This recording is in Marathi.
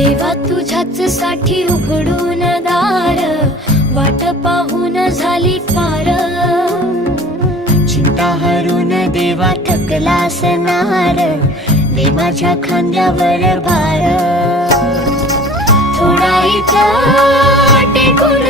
देवा तुझ्याच साठी उघडून दार. वाट पाहून झाली पार. चिंता हरून देवा थकला असणार दे माझ्या खांद्यावर भार. थोडा इथं टेकून